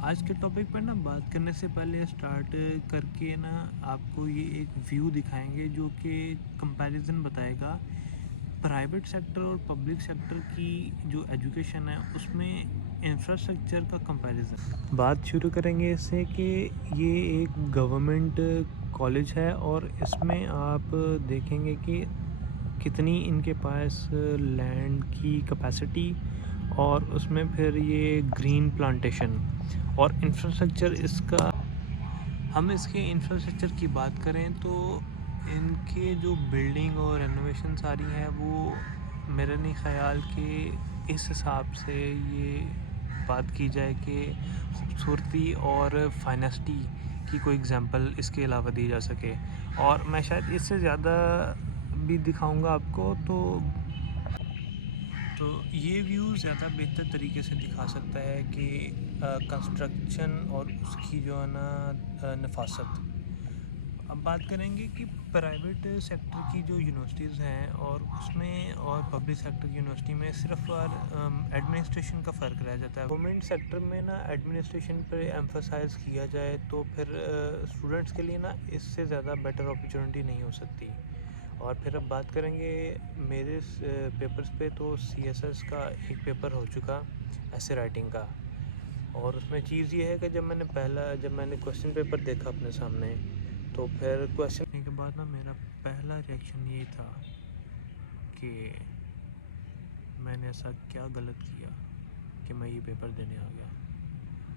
आज के टॉपिक पर ना बात करने से पहले स्टार्ट करके ना आपको ये एक व्यू दिखाएंगे जो कि कंपैरिजन बताएगा प्राइवेट सेक्टर और पब्लिक सेक्टर की जो एजुकेशन है उसमें इंफ्रास्ट्रक्चर का कंपैरिजन। बात शुरू करेंगे इससे कि ये एक गवर्नमेंट कॉलेज है और इसमें आप देखेंगे कि कितनी इनके पास लैंड की कैपेसिटी और उसमें फिर ये ग्रीन प्लांटेशन और इंफ्रास्ट्रक्चर इसका। हम इसके इंफ्रास्ट्रक्चर की बात करें तो इनके जो बिल्डिंग और रेनोवेशन सारी है वो मेरे नहीं ख़्याल कि इस हिसाब से ये बात की जाए कि खूबसूरती और फाइनेस्टी की कोई एग्जांपल इसके अलावा दी जा सके। और मैं शायद इससे ज़्यादा भी दिखाऊंगा आपको तो ये व्यू ज़्यादा बेहतर तरीके से दिखा सकता है कि कंस्ट्रक्शन और उसकी जो है ना नफासत। अब बात करेंगे कि प्राइवेट सेक्टर की जो यूनिवर्सिटीज़ हैं और उसमें और पब्लिक सेक्टर की यूनिवर्सिटी में सिर्फ और एडमिनिस्ट्रेशन का फ़र्क रह जाता है। गवर्नमेंट सेक्टर में ना एडमिनिस्ट्रेशन पर एम्फसाइज़ किया जाए तो फिर स्टूडेंट्स के लिए ना इससे ज़्यादा बेटर अपॉर्चुनिटी नहीं हो सकती। और फिर अब बात करेंगे मेरे पेपर्स पे तो सीएसएस का एक पेपर हो चुका ऐसे राइटिंग का। और उसमें चीज़ ये है कि जब मैंने क्वेश्चन पेपर देखा अपने सामने तो फिर क्वेश्चन के बाद ना मेरा पहला रिएक्शन ये था कि मैंने ऐसा क्या गलत किया कि मैं ये पेपर देने आ गया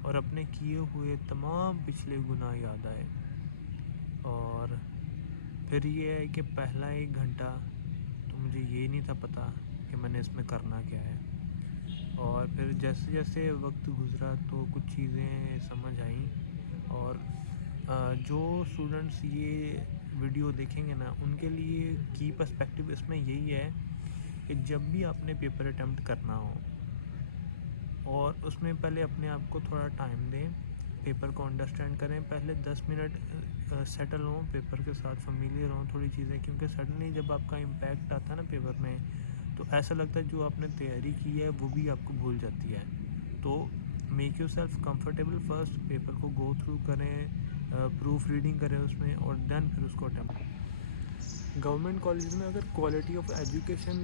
और अपने किए हुए तमाम पिछले गुनाह याद आए। और फिर ये है कि पहला 1 घंटा तो मुझे ये नहीं था पता कि मैंने इसमें करना क्या है। और फिर जैसे जैसे वक्त गुज़रा तो कुछ चीज़ें समझ आईं। और जो स्टूडेंट्स ये वीडियो देखेंगे ना उनके लिए की पर्सपेक्टिव इसमें यही है कि जब भी आपने पेपर अटैम्प्ट करना हो और उसमें पहले अपने आप को थोड़ा टाइम दें, पेपर को अंडरस्टैंड करें, पहले 10 मिनट सेटल हों पेपर के साथ, फेमिलियर हों थोड़ी चीज़ें, क्योंकि सडनली जब आपका इम्पैक्ट आता है ना पेपर में तो ऐसा लगता है जो आपने तैयारी की है वो भी आपको भूल जाती है। तो make your self comfortable first, paper को गो थ्रू करें, प्रूफ रीडिंग करें उसमें और देन फिर उसको अटैम्प्ट। गवर्नमेंट कॉलेज में अगर क्वालिटी ऑफ एजुकेशन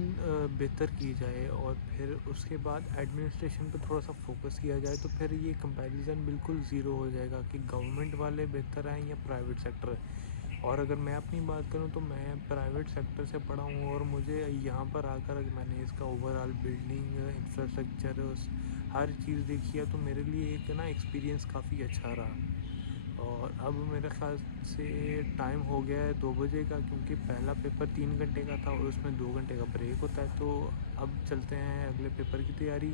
बेहतर की जाए और फिर उसके बाद एडमिनिस्ट्रेशन पे थोड़ा सा फोकस किया जाए तो फिर ये कंपैरिजन बिल्कुल ज़ीरो हो जाएगा कि गवर्नमेंट वाले बेहतर हैं या प्राइवेट सेक्टर। और अगर मैं अपनी बात करूं तो मैं प्राइवेट सेक्टर से पढ़ा हूं और मुझे यहाँ पर आकर मैंने इसका ओवरऑल बिल्डिंग इंफ्रास्ट्रक्चर हर चीज़ देखी है तो मेरे लिए एक ना एक्सपीरियंस काफ़ी अच्छा रहा। और अब मेरे ख़्याल से टाइम हो गया है 2 बजे का, क्योंकि पहला पेपर 3 घंटे का था और उसमें 2 घंटे का ब्रेक होता है। तो अब चलते हैं अगले पेपर की तैयारी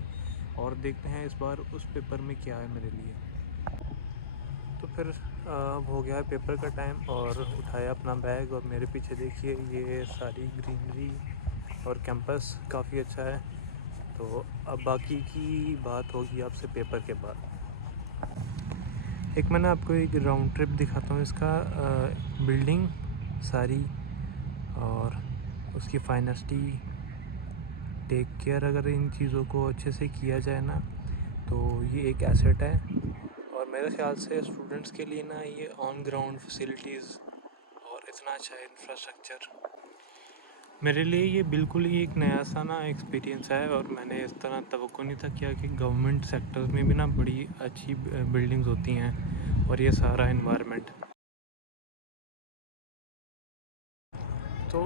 और देखते हैं इस बार उस पेपर में क्या है मेरे लिए। तो फिर अब हो गया है पेपर का टाइम और उठाया अपना बैग और मेरे पीछे देखिए ये सारी ग्रीनरी और कैंपस काफ़ी अच्छा है। तो अब बाकी की बात होगी आपसे पेपर के बाद। एक मैंने आपको एक राउंड ट्रिप दिखाता हूँ इसका, बिल्डिंग सारी और उसकी फाइनेस्टी, टेक केयर। अगर इन चीज़ों को अच्छे से किया जाए ना तो ये एक एसेट है। और मेरे ख्याल से स्टूडेंट्स के लिए ना ये ऑन ग्राउंड फैसिलिटीज़ और इतना अच्छा इंफ्रास्ट्रक्चर मेरे लिए ये बिल्कुल ही एक नया सा ना एक्सपीरियंस है। और मैंने इस तरह तवक्को नहीं था किया कि गवर्नमेंट सेक्टर में भी ना बड़ी अच्छी बिल्डिंग्स होती हैं और ये सारा इन्वायरमेंट। तो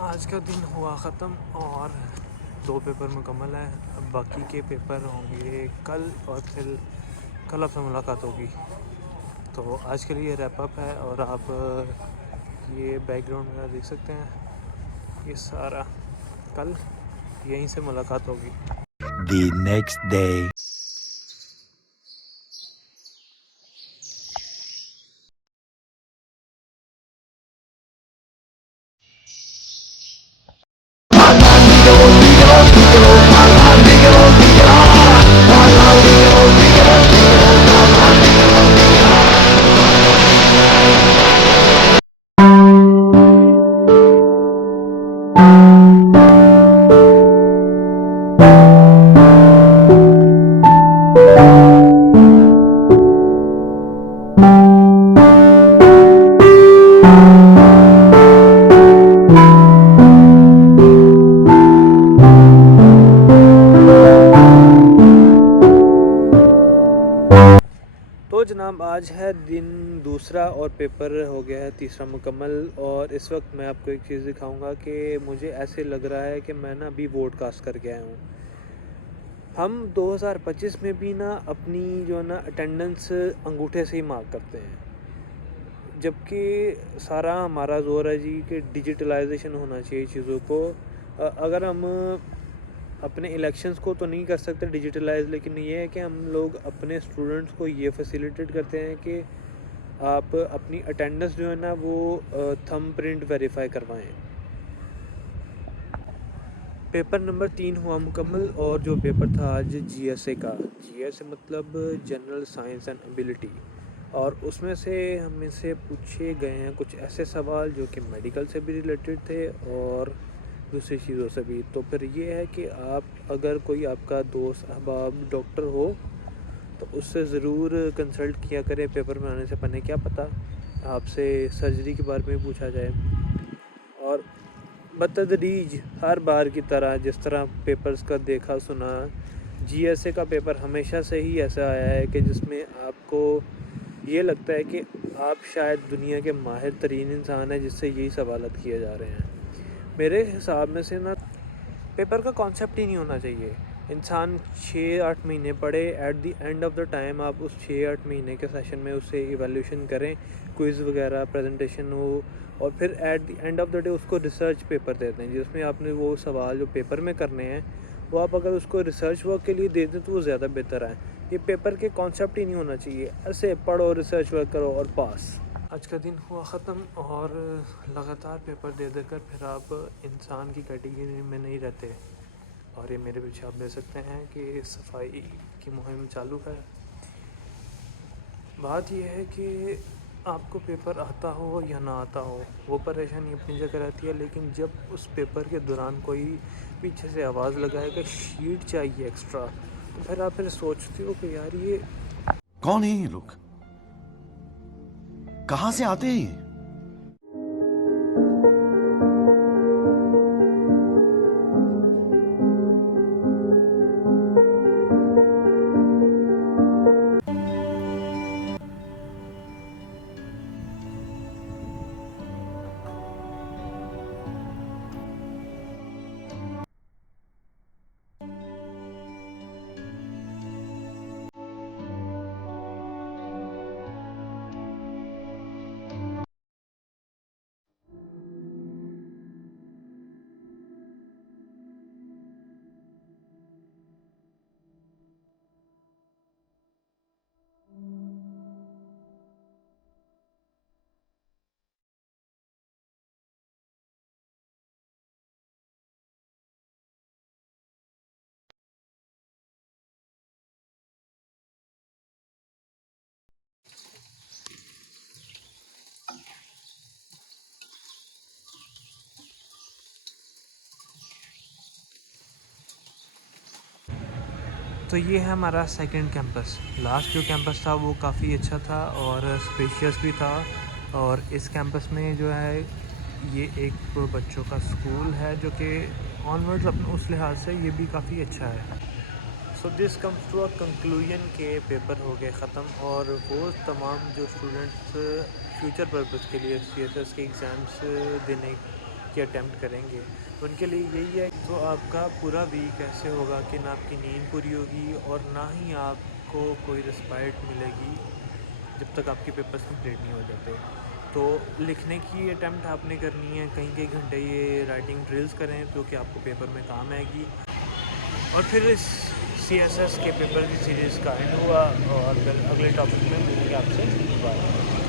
आज का दिन हुआ ख़त्म और 2 पेपर मुकम्मल हैं। अब बाकी के पेपर होंगे कल और फिर कल आपसे मुलाकात होगी। तो आज के लिए रैप अप है और आप ये बैकग्राउंड मेरा देख सकते हैं, ये सारा कल यहीं से मुलाकात होगी। The next day. जनाब, आज है दिन दूसरा और पेपर हो गया है तीसरा मुकम्मल। और इस वक्त मैं आपको एक चीज़ दिखाऊंगा कि मुझे ऐसे लग रहा है कि मैं ना अभी वोट कास्ट करके आया हूँ। हम 2025 में भी ना अपनी जो है ना अटेंडेंस अंगूठे से ही मार्क करते हैं, जबकि सारा हमारा ज़ोर है जी कि डिजिटलाइजेशन होना चाहिए चीज़ों को। अगर हम अपने इलेक्शंस को तो नहीं कर सकते डिजिटलाइज, लेकिन ये है कि हम लोग अपने स्टूडेंट्स को ये फैसिलिटेट करते हैं कि आप अपनी अटेंडेंस जो है ना वो थंब प्रिंट वेरीफाई करवाएं। पेपर नंबर 3 हुआ मुकम्मल, और जो पेपर था आज जीएसए का। जीएसए मतलब जनरल साइंस एंड एबिलिटी, और उसमें से हमें से पूछे गए हैं कुछ ऐसे सवाल जो कि मेडिकल से भी रिलेटेड थे और दूसरी चीज़ों से भी। तो फिर ये है कि आप अगर कोई आपका दोस्त अहबाब डॉक्टर हो तो उससे ज़रूर कंसल्ट किया करें पेपर बनाने से पहले। क्या पता आपसे सर्जरी के बारे में पूछा जाए। और बतदरीज हर बार की तरह जिस तरह पेपर्स का देखा सुना, जीएसए का पेपर हमेशा से ही ऐसा आया है कि जिसमें आपको ये लगता है कि आप शायद दुनिया के माहिर तरीन इंसान हैं जिससे यही सवालत किए जा रहे हैं। मेरे हिसाब में से ना पेपर का कॉन्सेप्ट ही नहीं होना चाहिए। इंसान 6-8 महीने पढ़े, at the end of the time आप उस 6-8 महीने के सेशन में उससे इवैल्यूएशन करें, क्विज़ वगैरह प्रेजेंटेशन हो, और फिर at the end of the day उसको रिसर्च पेपर देते हैं जिसमें आपने वो सवाल जो पेपर में करने हैं वो आप अगर उसको रिसर्च वर्क के लिए दे दें तो वो ज़्यादा बेहतर है। ये पेपर के कॉन्सेप्ट ही नहीं होना चाहिए, ऐसे पढ़ो, रिसर्च वर्क करो और पास। आज का दिन हुआ ख़त्म, और लगातार पेपर दे देकर फिर आप इंसान की कैटेगरी में नहीं रहते। और ये मेरे पीछे आप देख सकते हैं कि सफाई की मुहिम चालू है। बात यह है कि आपको पेपर आता हो या ना आता हो वो परेशानी अपनी जगह रहती है, लेकिन जब उस पेपर के दौरान कोई पीछे से आवाज़ लगाए कि शीट चाहिए एक्स्ट्रा, तो फिर आप सोचते हो कि यार ये कौन है ये लोग? कहां से आते हैं ये? तो ये है हमारा सेकंड कैंपस। लास्ट जो कैंपस था वो काफ़ी अच्छा था और स्पेशियस भी था, और इस कैंपस में जो है ये एक बच्चों का स्कूल है जो कि ऑनवर्ड्स अपने उस लिहाज से ये भी काफ़ी अच्छा है। So this comes to a conclusion के पेपर हो गए ख़त्म, और वो तमाम जो स्टूडेंट्स फ्यूचर पर्पस के लिए सीएसएस के एग्ज़ाम्स देने की अटेम्प्ट करेंगे उनके लिए यही है। तो आपका पूरा वीक ऐसे होगा कि ना आपकी नींद पूरी होगी और ना ही आपको कोई रिस्पाइट मिलेगी जब तक आपके पेपर्स कंप्लीट नहीं हो जाते। तो लिखने की अटेम्प्ट आपने करनी है, कहीं कई घंटे ये राइटिंग ड्रिल्स करें जो कि आपको पेपर में काम आएगी। और फिर इस सीएसएस के पेपर की सीरीज़ का एंड हुआ, और फिर अगले टॉपिक में मिलेंगे आपसे। बाय।